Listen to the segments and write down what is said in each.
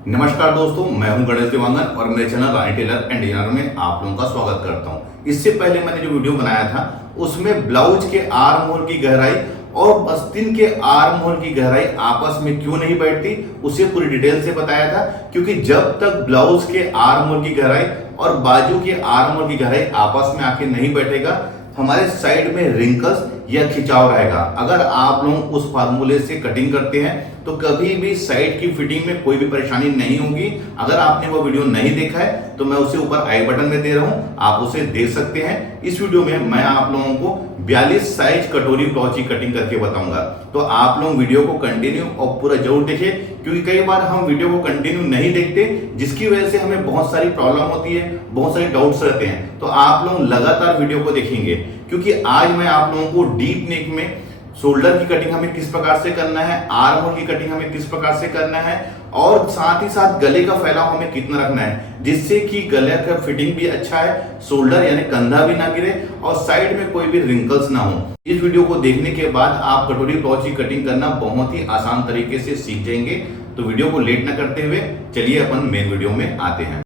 नमस्कार दोस्तों, मैं हूं गणेश देवांगन और मेरे channel Rani tailor and designer में आप लोगों का स्वागत करता हूं। इससे पहले मैंने जो वीडियो बनाया था उसमें ब्लाउज के आर्म होल की गहराई और आस्तीन के आर्म होल की गहराई आपस में क्यों नहीं बैठती उसे पूरी डिटेल से बताया था। क्योंकि जब तक ब्लाउज के आर्म होल की गहराई और बाजू के आर्म होल की गहराई आपस में आके नहीं बैठेगा, हमारे साइड में रिंकल्स या खिंचाव रहेगा। अगर आप लोग उस फार्मूले से कटिंग करते हैं तो कभी भी साइड की फिटिंग में कोई भी परेशानी नहीं होगी। अगर आपने वो वीडियो नहीं देखा है तो मैं उसे ऊपर आई बटन में दे रहा हूं, आप उसे देख सकते हैं। इस वीडियो में मैं आप लोगों को 42 साइज कटोरी ब्लाउज की कटिंग करके बताऊंगा, तो आप लोग वीडियो को कंटिन्यू और पूरा जरूर देखिए। क्योंकि कई बार हम वीडियो को कंटिन्यू नहीं देखते, जिसकी वजह से हमें बहुत सारी प्रॉब्लम होती है, बहुत सारे डाउट्स रहते हैं। तो आप लोग लगातार वीडियो को देखेंगे, क्योंकि आज मैं आप लोगों को डीप नेक में शोल्डर की कटिंग हमें किस प्रकार से करना है, आर्म होल की कटिंग हमें किस प्रकार से करना है, और साथ ही साथ गले का फैलाव हमें कितना रखना है, जिससे कि गले का फिटिंग भी अच्छा है, शोल्डर यानी कंधा भी ना गिरे और साइड में कोई भी रिंकल्स ना हो। इस वीडियो को देखने के बाद आप कटोरी ब्लाउज की कटिंग करना बहुत ही आसान तरीके से सीख जाएंगे। तो वीडियो को लेट ना करते हुए चलिए अपन मेन वीडियो में आते हैं।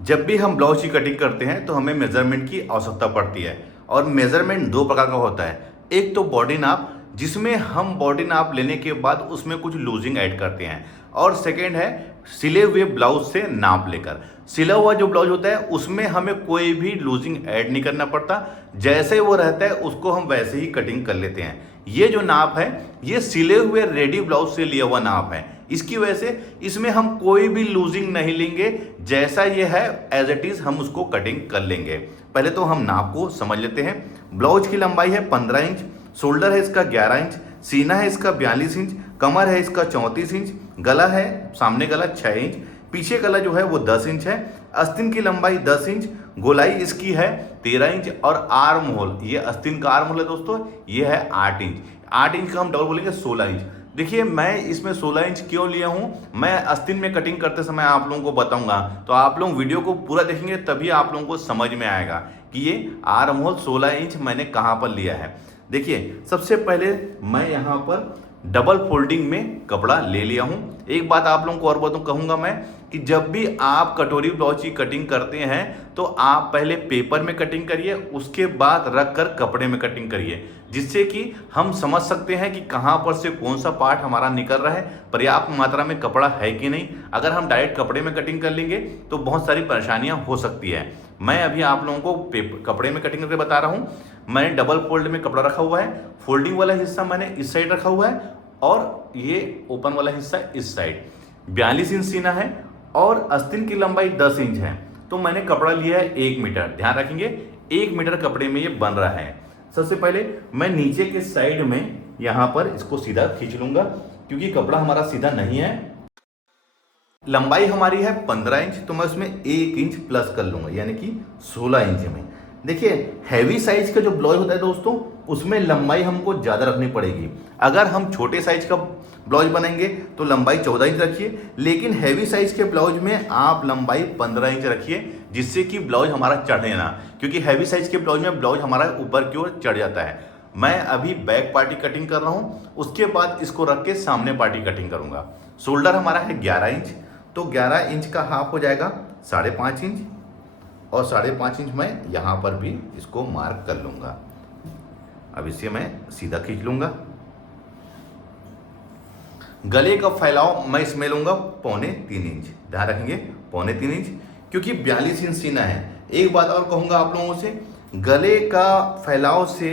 जब भी हम ब्लाउज की कटिंग करते हैं तो हमें मेजरमेंट की आवश्यकता पड़ती है, और मेजरमेंट दो प्रकार का होता है। एक तो बॉडी नाप, जिसमें हम बॉडी नाप लेने के बाद उसमें कुछ लूजिंग ऐड करते हैं, और सेकेंड है सिले हुए ब्लाउज से नाप लेकर। सिला हुआ जो ब्लाउज होता है उसमें हमें कोई भी लूजिंग ऐड नहीं करना पड़ता, जैसे वो रहता है उसको हम वैसे ही कटिंग कर लेते हैं। ये जो नाप है ये सिले हुए रेडी ब्लाउज से लिया हुआ नाप है, इसकी वजह से इसमें हम कोई भी लूजिंग नहीं लेंगे, जैसा ये है एज इट इज हम उसको कटिंग कर लेंगे। पहले तो हम नाप को समझ लेते हैं। ब्लाउज की लंबाई है 15 इंच, शोल्डर है इसका 11 इंच, सीना है इसका 42 इंच, कमर है इसका 34 इंच, गला है सामने गला 6 इंच, पीछे गला जो है वो 10 इंच है, आस्तीन की लंबाई 10 इंच, गोलाई इसकी है 13 इंच, और आर्म होल, ये आस्तीन का आर्म होल है दोस्तों, ये है 8 इंच। 8 इंच का हम डबल बोलेंगे 16 इंच। देखिए मैं इसमें 16 इंच क्यों लिया हूं, मैं आस्तीन में कटिंग करते समय आप लोगों को बताऊंगा, तो आप लोग वीडियो को पूरा देखेंगे तभी आप लोगों को समझ में आएगा कि ये आर्म होल 16 इंच मैंने कहां पर लिया है। देखिए सबसे पहले मैं यहां पर डबल फोल्डिंग में कपड़ा ले लिया हूं। एक बात आप लोगों को और बताऊं कहूंगा मैं कि जब भी आप कटोरी ब्लाउज की कटिंग करते हैं तो आप पहले पेपर में कटिंग करिए, उसके बाद रख कर कपड़े में कटिंग करिए, जिससे कि हम समझ सकते हैं कि कहां पर से कौन सा पार्ट हमारा निकल रहा है, पर्याप्त मात्रा में कपड़ा है कि नहीं। अगर हम डायरेक्ट कपड़े में कटिंग कर लेंगे तो बहुत सारी परेशानियां हो सकती है। मैं अभी आप लोगों को कपड़े में कटिंग करके बता रहा हूं। मैंने डबल फोल्ड में कपड़ा रखा हुआ है, फोल्डिंग वाला हिस्सा मैंने इस साइड रखा हुआ है और ये ओपन वाला हिस्सा इस साइड। 42 इंच सीना है और आस्तीन की लंबाई 10 इंच है, तो मैंने कपड़ा लिया है 1 मीटर। ध्यान रखेंगे 1 मीटर कपड़े में ये बन रहा है। सबसे पहले मैं नीचे के साइड में यहां पर इसको सीधा खींच लूंगा, क्योंकि कपड़ा हमारा सीधा नहीं है। लंबाई हमारी है 15 इंच, तो मैं उसमें 1 इंच प्लस कर लूंगा, यानी कि 16 इंच में। देखिए हैवी साइज का जो ब्लाउज होता है दोस्तों, उसमें लंबाई हमको ज़्यादा रखनी पड़ेगी। अगर हम छोटे साइज का ब्लाउज बनाएंगे तो लंबाई 14 इंच रखिए, लेकिन हैवी साइज के ब्लाउज में आप लंबाई 15 इंच रखिए, जिससे कि ब्लाउज हमारा चढ़े ना, क्योंकि हैवी साइज के ब्लाउज में ब्लाउज हमारा ऊपर की ओर चढ़ जाता है। मैं अभी बैक पार्टी कटिंग कर रहा हूँ, उसके बाद इसको रख के सामने पार्टी कटिंग करूँगा। शोल्डर हमारा है 11 इंच, तो 11 इंच का हाफ हो जाएगा 5.5 इंच, और 5.5 इंच मैं यहाँ पर भी इसको मार्क कर लूँगा। अब इसे मैं सीधा खींच लूँगा। गले का फैलाव मैं इसमें लूँगा 3.25 इंच। ध्यान रखेंगे 3.25 इंच, क्योंकि 42 इंच सीना है। एक बात और कहूँगा आप लोगों से, गले का फैलाव से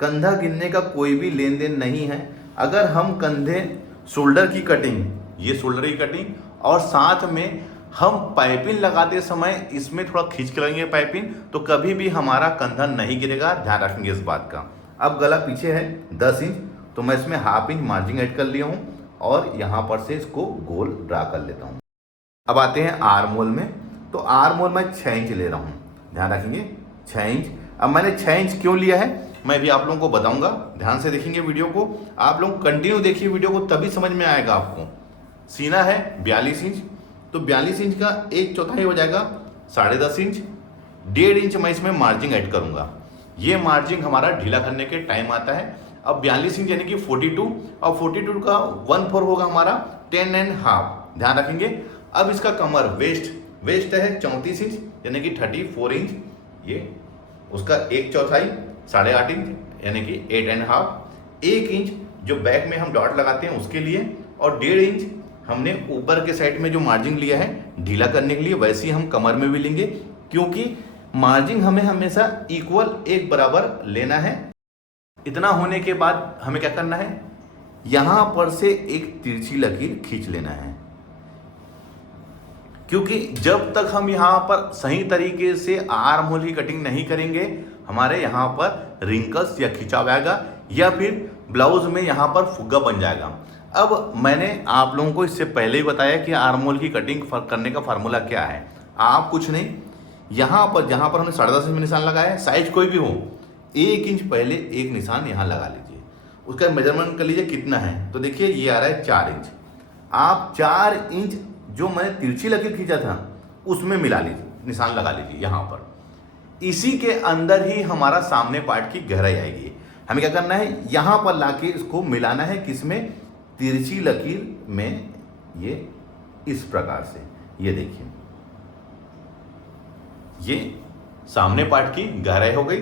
कंधा गिरने का कोई भी लेन देन नहीं है। अगर हम कंधे शोल्डर की कटिंग, ये शोल्डर की कटिंग, और साथ में हम पाइपिंग लगाते समय इसमें थोड़ा खींच के लगेंगे पाइपिंग, तो कभी भी हमारा कंधा नहीं गिरेगा। ध्यान रखेंगे इस बात का। अब गला पीछे है 10 इंच, तो मैं इसमें हाफ इंच मार्जिन ऐड कर लिया हूँ और यहाँ पर से इसको गोल ड्रा कर लेता हूँ। अब आते हैं आर्म होल में, तो आर्म होल मैं 6 इंच ले रहा हूँ। ध्यान रखेंगे 6 इंच। अब मैंने 6 इंच क्यों लिया है मैं भी आप लोगों को बताऊंगा। ध्यान से देखेंगे वीडियो को, आप लोग कंटिन्यू देखिए वीडियो को, तभी समझ में आएगा आपको। सीना है 42 इंच, तो 42 इंच का 1/4 हो जाएगा 10.5 इंच। 1.5 इंच मैं इसमें मार्जिन ऐड करूंगा। ये मार्जिन हमारा ढीला करने के टाइम आता है। अब 42 इंच यानी कि 42, और 42 का 1/4 होगा हमारा 10.5 ध्यान रखेंगे। अब इसका कमर वेस्ट है 34 इंच यानी कि 34 इंच, ये उसका 1/4 8.5 इंच यानी कि 8.5, 1 इंच जो बैक में हम डॉट लगाते हैं उसके लिए, और 1.5 इंच हमने ऊपर के साइड में जो मार्जिन लिया है ढीला करने के लिए, वैसे ही हम कमर में भी लेंगे, क्योंकि मार्जिन हमें हमेशा इक्वल एक बराबर लेना है। इतना होने के बाद हमें क्या करना है, यहां पर से एक तिरछी लकीर खींच लेना है, क्योंकि जब तक हम यहां पर सही तरीके से आर्म होल की कटिंग नहीं करेंगे हमारे यहां पर रिंकल्स या खिंचाव आएगा, या फिर ब्लाउज में यहां पर फुग्गा बन जाएगा। अब मैंने आप लोगों को इससे पहले ही बताया कि आर्म होल की कटिंग करने का फार्मूला क्या है। आप कुछ नहीं, यहाँ पर जहाँ पर हमने 10.5 इंच में निशान लगाया है, साइज कोई भी हो, 1 इंच पहले एक निशान यहाँ लगा लीजिए, उसका मेजरमेंट कर लीजिए कितना है। तो देखिए ये आ रहा है 4 इंच, आप 4 इंच जो मैंने तिरछी लकीर खींचा था उसमें मिला लीजिए, निशान लगा लीजिए यहाँ पर। इसी के अंदर ही हमारा सामने पार्ट की गहराई आएगी। हमें क्या करना है, यहाँ पर लाके इसको मिलाना है, किसमें, तिरछी लकीर में। ये इस प्रकार से, ये देखिए ये सामने पार्ट की गहराई हो गई।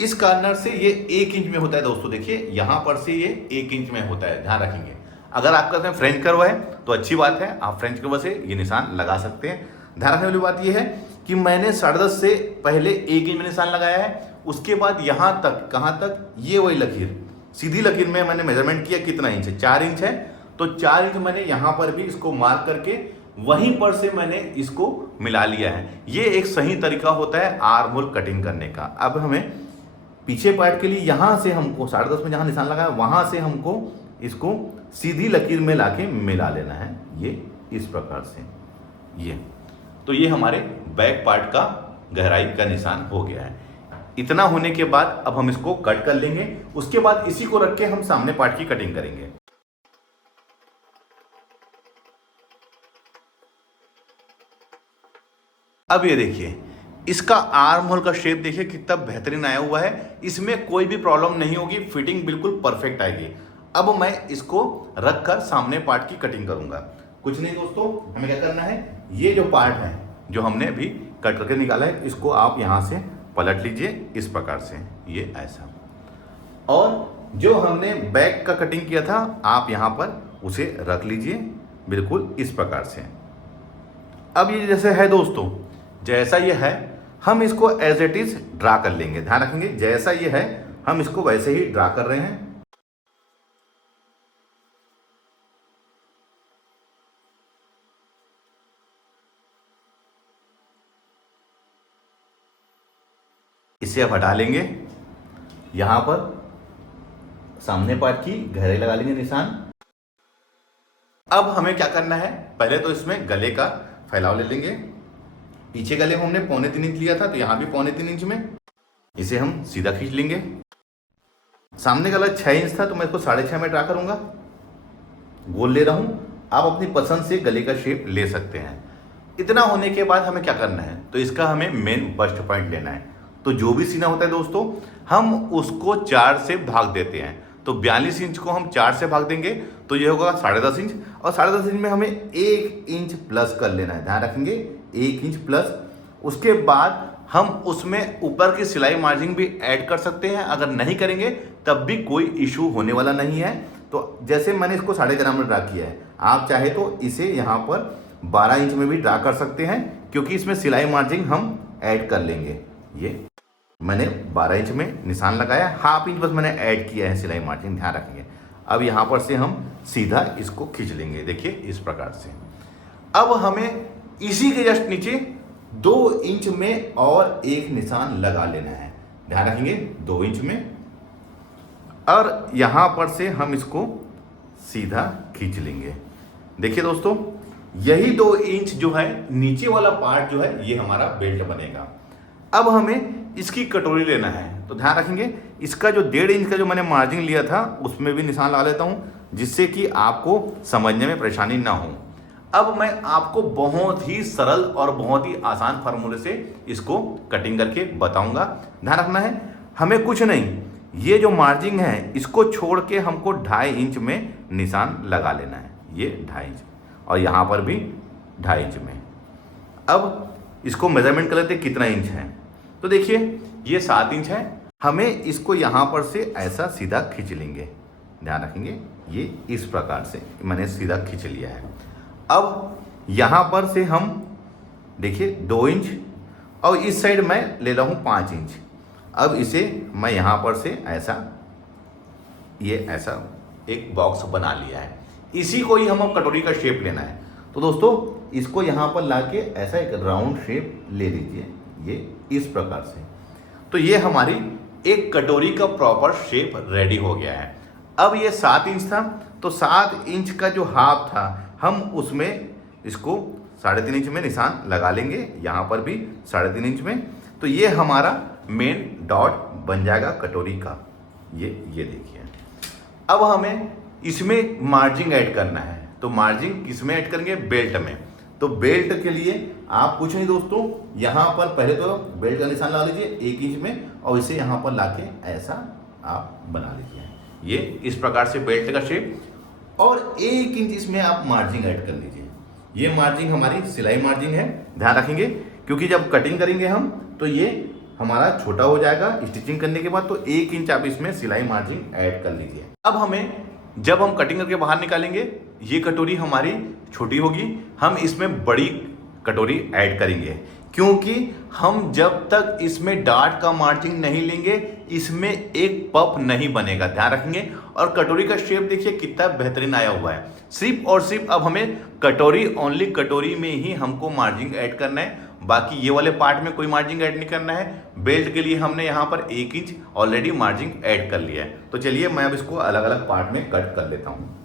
इस कॉर्नर से ये 1 इंच में होता है दोस्तों, देखिए यहां पर से ये 1 इंच में होता है, ध्यान रखेंगे। अगर आपका फ्रेंच कर्व है तो अच्छी बात है, आप फ्रेंच कर्व से ये निशान लगा सकते हैं। ध्यान रखने वाली बात ये है कि मैंने 10.5 से पहले 1 इंच में निशान लगाया है, उसके बाद यहां तक, कहां तक, ये वही लकीर, सीधी लकीर में मैंने मेजरमेंट किया कितना इंच है, 4 इंच है, तो 4 इंच मैंने यहां पर भी इसको मार्क करके वहीं पर से मैंने इसको मिला लिया है। ये एक सही तरीका होता है आर्म होल कटिंग करने का। अब हमें पीछे पार्ट के लिए यहां से हमको 10.5 में जहां निशान लगाया वहां से हमको इसको सीधी लकीर में लाके मिला लेना है, ये इस प्रकार से। ये तो ये हमारे बैक पार्ट का गहराई का निशान हो गया है। इतना होने के बाद अब हम इसको कट कर लेंगे, उसके बाद इसी को रख के हम सामने पार्ट की कटिंग करेंगे। अब ये देखिए इसका आर्म होल का शेप देखिए कितना बेहतरीन आया हुआ है, इसमें कोई भी प्रॉब्लम नहीं होगी, फिटिंग बिल्कुल परफेक्ट आएगी। अब मैं इसको रखकर सामने पार्ट की कटिंग करूंगा। कुछ नहीं दोस्तों, हमें क्या करना है, ये जो पार्ट है जो हमने अभी कट करके निकाला है, इसको आप यहां से पलट लीजिए इस प्रकार से, ये ऐसा। और जो हमने बैक का कटिंग किया था आप यहां पर उसे रख लीजिए बिल्कुल इस प्रकार से। अब ये जैसे है दोस्तों, जैसा ये है हम इसको एज इट इज ड्रा कर लेंगे। ध्यान रखेंगे जैसा ये है हम इसको वैसे ही ड्रा कर रहे हैं। इसे अब हटा लेंगे, यहां पर सामने पार्ट की गहराई लगा लेंगे निशान। अब हमें क्या करना है, पहले तो इसमें गले का फैलाव ले लेंगे। पीछे गले को हमने 3.25 इंच लिया था, तो यहां भी 3.25 इंच में इसे हम सीधा खींच लेंगे। सामने गला 6 इंच था तो मैं इसको 6.5 में ड्रा करूंगा, गोल ले रहा हूं। आप अपनी पसंद से गले का शेप ले सकते हैं। इतना होने के बाद हमें क्या करना है, तो इसका हमें मेन बस्ट पॉइंट लेना है। तो जो भी सीना होता है दोस्तों हम उसको 4 से भाग देते हैं। तो 42 इंच को हम 4 से भाग देंगे तो ये होगा 10.5 इंच, और 10.5 इंच में हमें 1 इंच प्लस कर लेना है। ध्यान रखेंगे 1 इंच प्लस। उसके बाद हम उसमें ऊपर की सिलाई मार्जिन भी ऐड कर सकते हैं, अगर नहीं करेंगे तब भी कोई इशू होने वाला नहीं है। तो जैसे मैंने इसको 11.5 में ड्रा किया है, आप चाहे तो इसे यहाँ पर 12 इंच में भी ड्रा कर सकते हैं, क्योंकि इसमें सिलाई मार्जिन हम ऐड कर लेंगे। ये मैंने 12 इंच में निशान लगाया, 1/2 इंच बस मैंने ऐड किया है सिलाई मार्जिन, ध्यान रखेंगे। अब यहाँ पर से हम सीधा इसको खींच लेंगे, देखिए इस प्रकार से। अब हमें इसी के जस्ट नीचे 2 इंच में और एक निशान लगा लेना है। ध्यान रखेंगे 2 इंच में, और यहाँ पर से हम इसको सीधा खींच लेंगे। देखिए दोस्तों यही 2 इंच जो है नीचे वाला पार्ट जो है ये हमारा बेल्ट बनेगा। अब हमें इसकी कटोरी लेना है, तो ध्यान रखेंगे इसका जो 1.5 इंच का जो मैंने मार्जिन लिया था उसमें भी निशान लगा लेता हूँ, जिससे कि आपको समझने में परेशानी ना हो। अब मैं आपको बहुत ही सरल और बहुत ही आसान फार्मूले से इसको कटिंग करके बताऊंगा। ध्यान रखना है हमें कुछ नहीं, ये जो मार्जिन है इसको छोड़ के हमको 2.5 इंच में निशान लगा लेना है। ये 2.5 इंच और यहाँ पर भी 2.5 इंच में। अब इसको मेजरमेंट कर लेते कितना इंच है। तो देखिए ये 7 इंच है, हमें इसको यहाँ पर से ऐसा सीधा खींच लेंगे, ध्यान रखेंगे ये इस प्रकार से मैंने सीधा खींच लिया है। अब यहाँ पर से हम देखिए 2 इंच और इस साइड मैं ले रहा हूँ 5 इंच। अब इसे मैं यहाँ पर से ऐसा ये ऐसा एक बॉक्स बना लिया है। इसी को ही हम कटोरी का शेप लेना है। तो दोस्तों इसको यहाँ पर लाके ऐसा एक राउंड शेप ले लीजिए, ये इस प्रकार से। तो ये हमारी एक कटोरी का प्रॉपर शेप रेडी हो गया है। अब ये 7 इंच था, तो 7 इंच का जो हाफ था हम उसमें इसको 3.5 इंच में निशान लगा लेंगे, यहाँ पर भी 3.5 इंच में। तो ये हमारा मेन डॉट बन जाएगा कटोरी का। ये देखिए। अब हमें इसमें मार्जिंग ऐड करना है। तो मार्जिंग किस में ऐड करेंगे? बेल्ट में। तो बेल्ट के लिए आप कुछ नहीं दोस्तों, यहाँ पर पहले तो बेल्ट का निशान लगा लीजिए 1 इंच में और इसे यहाँ पर लाके ऐसा आप बना लीजिए, ये इस प्रकार से बेल्ट का शेप। और 1 इंच इसमें आप मार्जिंग ऐड कर लीजिए। ये मार्जिंग हमारी सिलाई मार्जिंग है, ध्यान रखेंगे क्योंकि जब कटिंग करेंगे हम तो ये हमारा छोटा हो जाएगा स्टिचिंग करने के बाद। तो 1 इंच आप इसमें सिलाई मार्जिंग ऐड कर लीजिए। अब हमें जब हम कटिंग करके बाहर निकालेंगे ये कटोरी हमारी छोटी होगी, हम इसमें बड़ी कटोरी ऐड करेंगे क्योंकि हम जब तक इसमें डार्ट का मार्जिंग नहीं लेंगे इसमें एक पफ नहीं बनेगा, ध्यान रखेंगे। और कटोरी का शेप देखिए कितना बेहतरीन आया हुआ है। सिर्फ और सिर्फ अब हमें कटोरी ओनली कटोरी में ही हमको मार्जिंग ऐड करना है, बाकी ये वाले पार्ट में कोई मार्जिंग ऐड नहीं करना है। बेल्ट के लिए हमने यहाँ पर 1 इंच ऑलरेडी मार्जिंग ऐड कर लिया है। तो चलिए मैं अब इसको अलग अलग पार्ट में कट कर लेता हूँ।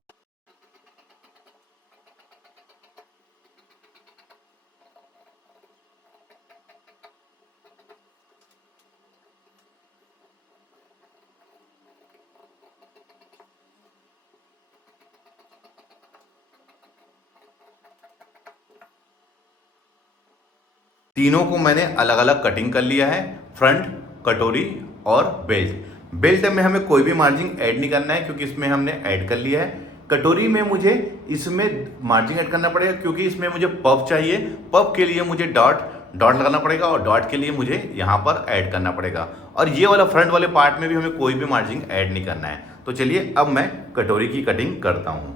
तीनों को मैंने अलग अलग कटिंग कर लिया है, फ्रंट, कटोरी और बेल्ट। बेल्ट में हमें कोई भी मार्जिंग ऐड नहीं करना है क्योंकि इसमें हमने ऐड कर लिया है। कटोरी में मुझे इसमें मार्जिंग ऐड करना पड़ेगा क्योंकि इसमें मुझे पफ चाहिए। पफ के लिए मुझे डॉट लगाना पड़ेगा और डॉट के लिए मुझे यहाँ पर ऐड करना पड़ेगा। और ये वाला फ्रंट वाले पार्ट में भी हमें कोई भी मार्जिंग ऐड नहीं करना है। तो चलिए अब मैं कटोरी की कटिंग करता हूँ।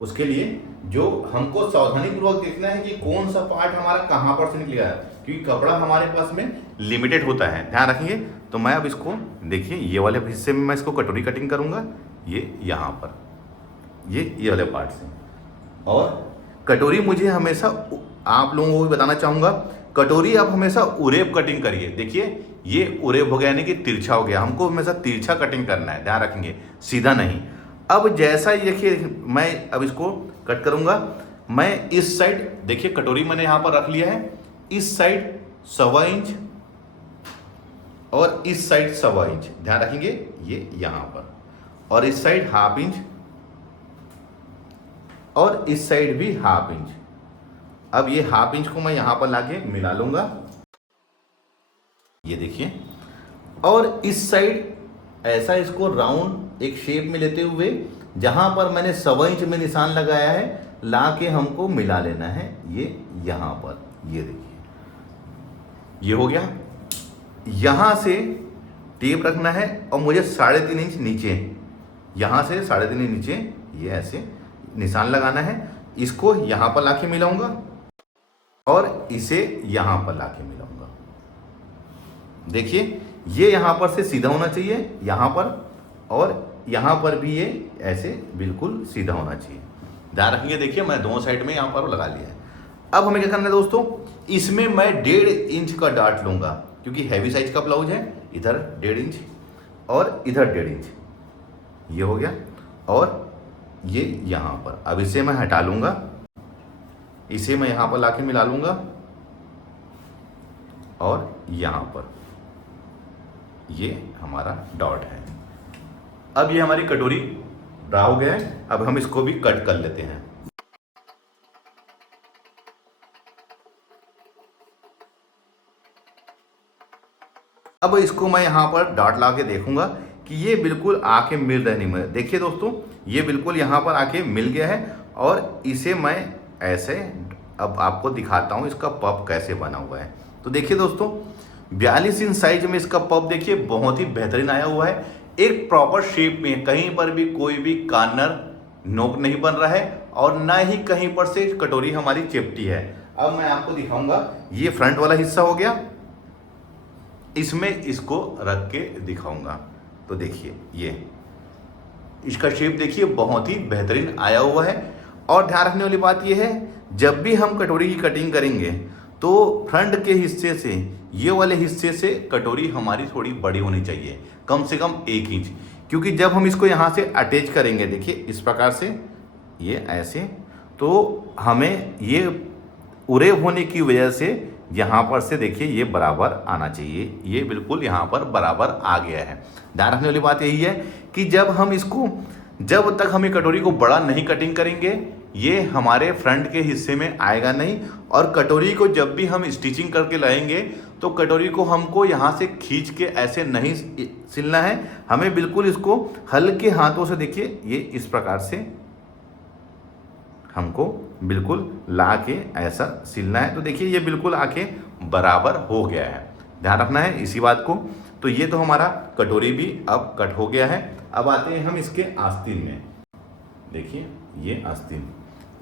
उसके लिए जो हमको सावधानी पूर्वक देखना है कि कौन सा पार्ट हमारा कहाँ पर से निकलेगा, क्योंकि कपड़ा हमारे पास में लिमिटेड होता है, ध्यान रखेंगे। तो मैं अब इसको देखिए ये वाले हिस्से में मैं इसको कटोरी कटिंग करूँगा, ये यहाँ पर ये वाले पार्ट से। और कटोरी मुझे हमेशा आप लोगों को भी बताना चाहूँगा, कटोरी आप हमेशा उरेब कटिंग करिए। देखिए ये उरेब हो गया यानी कि तिरछा हो गया, हमको हमेशा तिरछा कटिंग करना है, ध्यान रखेंगे, सीधा नहीं। अब जैसा ही देखिए मैं अब इसको कट करूँगा। मैं इस साइड देखिए कटोरी मैंने यहाँ पर रख लिया है, इस साइड 1.25 इंच और इस साइड 1.25 इंच, ध्यान रखेंगे ये यहाँ पर। और इस साइड 1/2 इंच और इस साइड भी 1/2 इंच। अब ये 1/2 इंच को मैं यहाँ पर लाके मिला लूँगा, ये देखिए। और इस साइड ऐसा इसको राउंड एक शेप में लेते हुए जहाँ पर मैंने 1.25 इंच में निशान लगाया है ला के हमको मिला लेना है, ये यहाँ पर, ये देखिए ये हो गया। यहाँ से टेप रखना है और मुझे 3.5 इंच नीचे, यहाँ से 3.5 इंच नीचे ये ऐसे निशान लगाना है। इसको यहाँ पर लाके मिलाऊंगा और इसे यहाँ पर लाके मिलाऊंगा। देखिए ये यहाँ पर से सीधा होना चाहिए यहाँ पर, और यहाँ पर भी ये ऐसे बिल्कुल सीधा होना चाहिए, ध्यान रखेंगे। देखिए मैं दोनों साइड में यहाँ पर लगा लिया है। अब हमें क्या करना है दोस्तों, इसमें मैं 1.5 इंच का डार्ट लूँगा क्योंकि हैवी साइज का ब्लाउज है। इधर 1.5 इंच और इधर 1.5 इंच, ये हो गया। और ये यहाँ पर, अब इसे मैं हटा लूँगा, इसे मैं यहाँ पर लाके मिला लूँगा और यहाँ पर ये हमारा डॉट है। अब ये हमारी कटोरी ड्रा हो गया है। अब हम इसको भी कट कर लेते हैं। अब इसको मैं यहाँ पर डॉट ला के देखूंगा कि ये बिल्कुल आके मिल रहा नहीं। मैं देखिए दोस्तों ये बिल्कुल यहाँ पर आके मिल गया है और इसे मैं ऐसे अब आपको दिखाता हूँ इसका पब कैसे बना हुआ है। तो देखिए दोस्तों, 42 इंच साइज में इसका पब देखिए बहुत ही बेहतरीन आया हुआ है। एक प्रॉपर शेप में, कहीं पर भी कोई भी कॉर्नर नोक नहीं बन रहा है और ना ही कहीं पर से कटोरी हमारी चिपटी है। अब मैं आपको दिखाऊंगा, ये फ्रंट वाला हिस्सा हो गया, इसमें इसको रख के दिखाऊंगा। तो देखिए ये इसका शेप देखिए बहुत ही बेहतरीन आया हुआ है। और ध्यान रखने वाली बात यह है, जब भी हम कटोरी की कटिंग करेंगे तो फ्रंट के हिस्से से, ये वाले हिस्से से कटोरी हमारी थोड़ी बड़ी होनी चाहिए, कम से कम 1 इंच। क्योंकि जब हम इसको यहाँ से अटैच करेंगे, देखिए इस प्रकार से, ये ऐसे, तो हमें ये उरे होने की वजह से यहाँ पर से देखिए ये बराबर आना चाहिए। ये बिल्कुल यहाँ पर बराबर आ गया है। ध्यान रखने वाली बात यही है कि जब हम इसको, जब तक हम ये कटोरी को बड़ा नहीं कटिंग करेंगे, ये हमारे फ्रंट के हिस्से में आएगा नहीं। और कटोरी को जब भी हम स्टिचिंग करके लाएंगे तो कटोरी को हमको यहाँ से खींच के ऐसे नहीं सिलना है, हमें बिल्कुल इसको हल्के हाथों से, देखिए ये इस प्रकार से हमको बिल्कुल ला के ऐसा सिलना है। तो देखिए ये बिल्कुल आके बराबर हो गया है, ध्यान रखना है इसी बात को। तो ये तो हमारा कटोरी भी अब कट हो गया है। अब आते हैं हम इसके आस्तीन में। देखिए ये आस्तीन,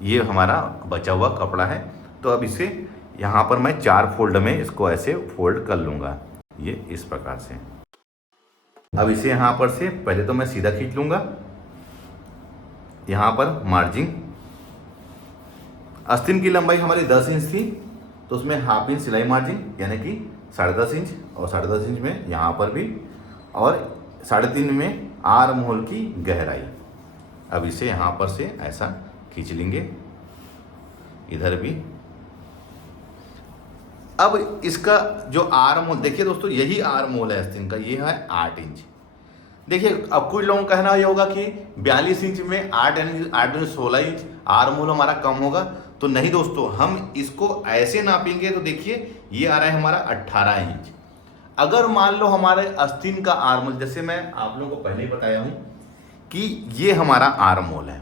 ये हमारा बचा हुआ कपड़ा है। तो अब इसे यहाँ पर मैं 4 फोल्ड में इसको ऐसे फोल्ड कर लूँगा, ये इस प्रकार से। अब इसे यहाँ पर से पहले तो मैं सीधा खींच लूँगा। यहाँ पर मार्जिन, आस्तीन की लंबाई हमारी 10 इंच थी, तो उसमें हाफ इंच सिलाई मार्जिन यानी कि 10.5 इंच, और 10.5 इंच में यहाँ पर भी, और 3.5 में आर्म होल की गहराई। अब इसे यहाँ पर से ऐसा खींच लेंगे, इधर भी। अब इसका जो आर्म होल, देखिए दोस्तों यही आर्म होल है आस्तीन का, ये है 8 इंच। देखिए अब कुछ लोगों का कहना ये होगा कि 42 इंच में 8 इंच 16 इंच आर्म होल हमारा कम होगा। तो नहीं दोस्तों, हम इसको ऐसे नापेंगे तो देखिए ये आ रहा है हमारा 18 इंच। अगर मान लो हमारे आस्तीन का आर्म होल, जैसे मैं आप लोगों को पहले ही बताया हूँ कि ये हमारा आर्म होल है।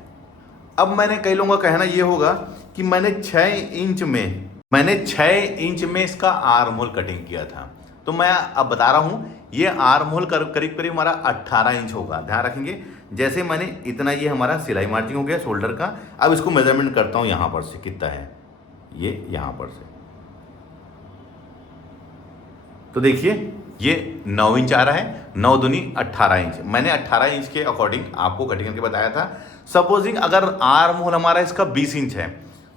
अब मैंने कई लोगों का कहना ये होगा कि मैंने 6 इंच में इसका आर्म होल कटिंग किया था। तो मैं अब बता रहा हूँ, ये आर्म होल करीब करीब हमारा 18 इंच होगा। ध्यान रखेंगे, जैसे मैंने इतना, ये हमारा सिलाई मार्जिन हो गया शोल्डर का। अब इसको मेजरमेंट करता हूँ यहाँ पर से कितना है, ये यहाँ पर से। तो देखिए ये 9 इंच आ रहा है, 9 दूनी 18 इंच। मैंने 18 इंच के अकॉर्डिंग आपको कटिंग करके बताया था। सपोजिंग अगर आर्म होल हमारा इसका 20 इंच है,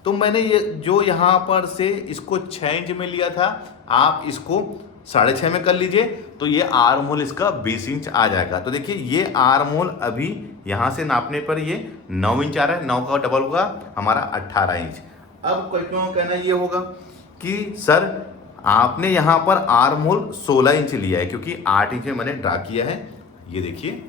तो मैंने ये जो यहाँ पर से इसको 6 इंच में लिया था, आप इसको 6.5 में कर लीजिए, तो ये आर्म होल इसका 20 इंच आ जाएगा। तो देखिए ये आर्म होल अभी यहाँ से नापने पर ये 9 इंच आ रहा है, 9 का डबल होगा हमारा 18 इंच। अब कोई क्यों कहना ये होगा कि सर आपने यहाँ पर आर्म होल 16 इंच लिया है, क्योंकि 8 इंच में मैंने ड्रा किया है। ये देखिए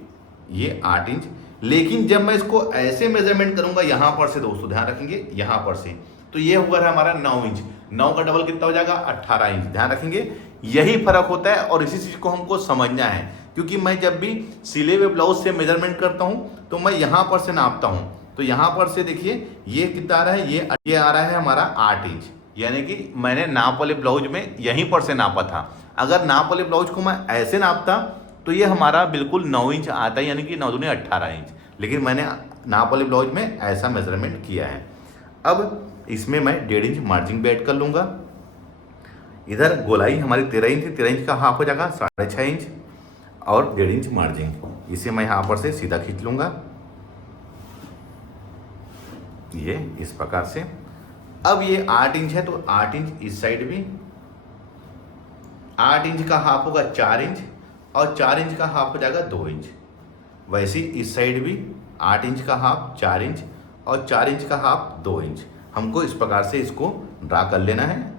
ये 8 इंच, लेकिन जब मैं इसको ऐसे मेजरमेंट करूंगा यहाँ पर से, दोस्तों ध्यान रखेंगे यहाँ पर से, तो ये होगा हमारा 9 इंच। 9 का डबल कितना हो जाएगा, 18 इंच। ध्यान रखेंगे यही फर्क होता है और इसी चीज को हमको समझना है। क्योंकि मैं जब भी सिले हुए ब्लाउज से मेजरमेंट करता हूँ तो मैं यहाँ पर से नापता हूँ। तो यहाँ पर से देखिए ये कितना आ रहा है, ये आ रहा है हमारा 8 इंच, यानी कि मैंने नाप वाले ब्लाउज में यहीं पर से नापा था। अगर नाप वाले ब्लाउज को मैं ऐसे नापता तो ये हमारा बिल्कुल 9 इंच आता है, यानी कि 9 दूनी 18 इंच। लेकिन मैंने नाप वाले ब्लाउज में ऐसा मेजरमेंट किया है। अब इसमें मैं 1.5 इंच मार्जिन भी ऐड कर लूँगा। इधर गोलाई हमारी 13 इंच थी, 13 इंच का हाफ हो जाएगा 6.5 इंच, और 1.5 इंच मार्जिन, इसे मैं यहाँ पर से सीधा खींच लूँगा, ये इस प्रकार से। अब ये 8 इंच है, तो 8 इंच इस साइड भी, 8 इंच का हाफ होगा 4 इंच, और 4 इंच का हाफ हो जाएगा 2 इंच। वैसे इस साइड भी 8 इंच का हाफ 4 इंच, और 4 इंच का हाफ 2 इंच। हमको इस प्रकार से इसको ड्रा कर लेना है।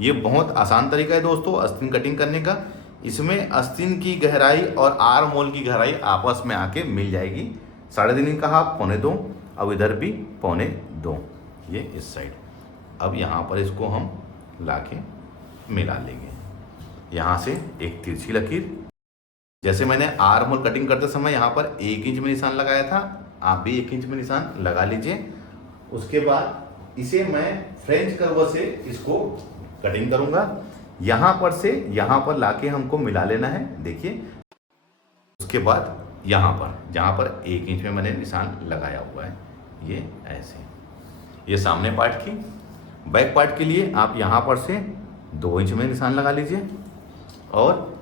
ये बहुत आसान तरीका है दोस्तों आस्तीन कटिंग करने का। इसमें आस्तीन की गहराई और आर्म होल की गहराई आपस में आके मिल जाएगी। 3.5 इंच का हाफ 1.25, अब इधर भी 1.25, ये इस साइड। अब यहाँ पर इसको हम लाके मिला लेंगे। यहाँ से एक तिरछी लकीर, जैसे मैंने आर्म होल कटिंग करते समय यहाँ पर 1 इंच में निशान लगाया था, आप भी 1 इंच में निशान लगा लीजिए। उसके बाद इसे मैं फ्रेंच कर्व से इसको कटिंग करूंगा। यहां पर से यहां पर लाके हमको मिला लेना है, देखिए। उसके बाद यहां पर जहां पर 1 इंच में मैंने निशान लगाया हुआ है, ये ऐसे। ये सामने पार्ट की। बैक पार्ट के लिए आप यहां पर से 2 इंच में निशान लगा लीजिए और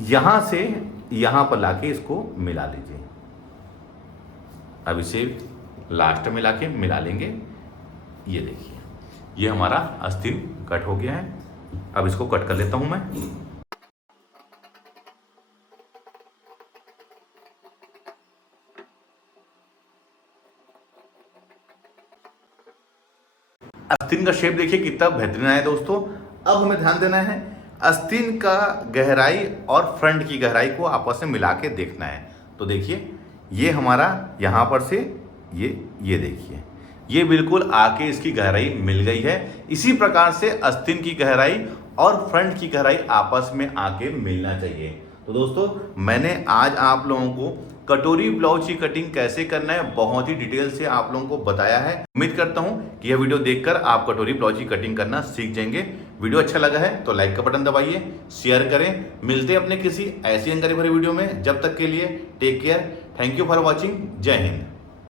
यहां से यहां पर लाके इसको मिला लीजिए। अब इसे लास्ट में लाके मिला लेंगे। ये देखिए, ये हमारा आस्तीन कट हो गया है। अब इसको कट कर लेता हूं मैं। आस्तीन का शेप देखिए कितना बेहतरीन आया दोस्तों। अब हमें ध्यान देना है, आस्तीन का गहराई और फ्रंट की गहराई को आपस में मिला के देखना है। तो देखिए, ये हमारा यहाँ पर से ये देखिए, ये बिल्कुल आके इसकी गहराई मिल गई है। इसी प्रकार से आस्तीन की गहराई और फ्रंट की गहराई आपस में आके मिलना चाहिए। तो दोस्तों, मैंने आज आप लोगों को कटोरी ब्लाउज की कटिंग कैसे करना है बहुत ही डिटेल से आप लोगों को बताया है। उम्मीद करता हूं कि यह वीडियो देखकर आप कटोरी ब्लाउज की कटिंग करना सीख जाएंगे। वीडियो अच्छा लगा है तो लाइक का बटन दबाइए, शेयर करें। मिलते हैं अपने किसी ऐसी जानकारी भरी वीडियो में। जब तक के लिए take care. Thank you for watching. जय हिंद।